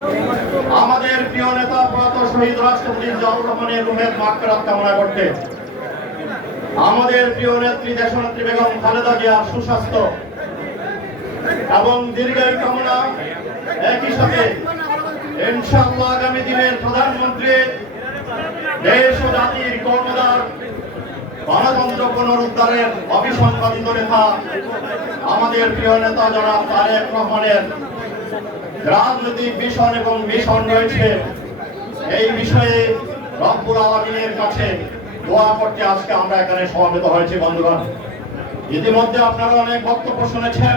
আমাদের প্রিয় নেতা প্রয়াত শহীদ রাষ্ট্রপতি জিয়াউর রহমানের রুহের মাগফিরাত কামনা করতে, আমাদের প্রিয় নেত্রী দেশনেত্রী বেগম খালেদা জিয়ার সুস্বাস্থ্য এবং দীর্ঘায়ু কামনা, একই সাথে ইনশাআল্লাহ আগামী দিনের প্রধানমন্ত্রী, দেশ ও জাতির কর্ণধার, গণতন্ত্র পুনরুদ্ধারের অবিসংবাদিত নেতা আমাদের প্রিয় নেতা জনাব তারেক রহমানের রাজনৈতিক ভিশন এবং মিশন রয়েছে। এই বিষয়ে রব্বুল আলামিনের কাছে দোয়া করতে আজকে আমরা এখানে সমবেত হয়েছি। বন্ধুগণ, ইতিমধ্যে আপনারা অনেক বক্তব্য শুনেছেন,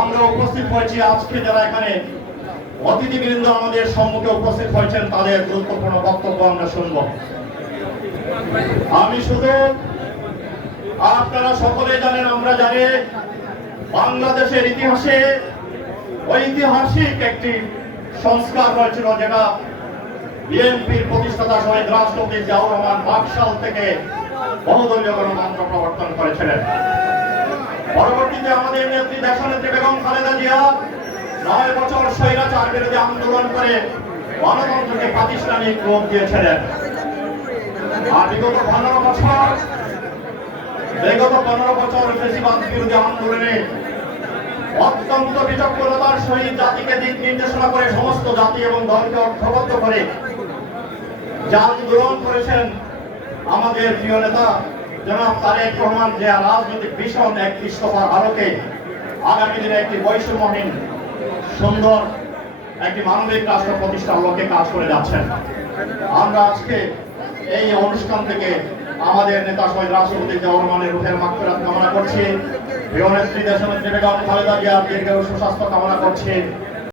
আমরা উপস্থিত হয়েছি। আজকে যারা এখানে অতিথিবৃন্দ আমাদের সম্মুখে উপস্থিত হয়েছেন, তাদের গুরুত্বপূর্ণ বক্তব্য আমরা শুনব। আমি শুধু, আপনারা সকলে জানেন, আমরা জানি বাংলাদেশের ইতিহাসে ঐতিহাসিক একটি সংস্কার হয়েছিল, যেটা বিএনপির প্রতিষ্ঠাতা শহীদ রাষ্ট্রপতি জিয়াউর রহমান ৮ সাল থেকে বহুদলীয় গণতন্ত্র প্রবর্তন করেছিলেন। পরবর্তীতে আমাদের নেত্রী দেশনেত্রী বেগম খালেদা জিয়া ৯ বছর স্বৈরাচার বিরোধী আন্দোলন করে গণতন্ত্রকে প্রাতিষ্ঠানিক রূপ দিয়েছিলেন। আর বিগত ১৫ বছর ফ্যাসিবাদ বিরোধী আন্দোলনে অত্যন্ত বিচক্ষণতার সহিত জাতিকে দিক নির্দেশনা করে সমস্ত জাতি এবং দলকে ঐক্যবদ্ধ করে যে আন্দোলন করেছেন আমাদের প্রিয় নেতা জনাব তারেক রহমান, যে রাজনৈতিক ভীষণ এক ইস্তফার আলোকে আগামী দিনে একটি বৈষম্যহীন সুন্দর একটি মানবিক রাষ্ট্র প্রতিষ্ঠার লক্ষ্যে কাজ করে যাচ্ছেন। আমরা আজকে এই অনুষ্ঠান থেকে আমাদের নেতা শহীদ রাষ্ট্রপতি জিয়াউর রহমানের রুহের মাগফিরাত কামনা করছি। প্রিয় নেত্রী দেশনেত্রী বেগম খালেদা জিয়ার দীর্ঘায়ু সুস্বাস্থ্য কামনা করছি।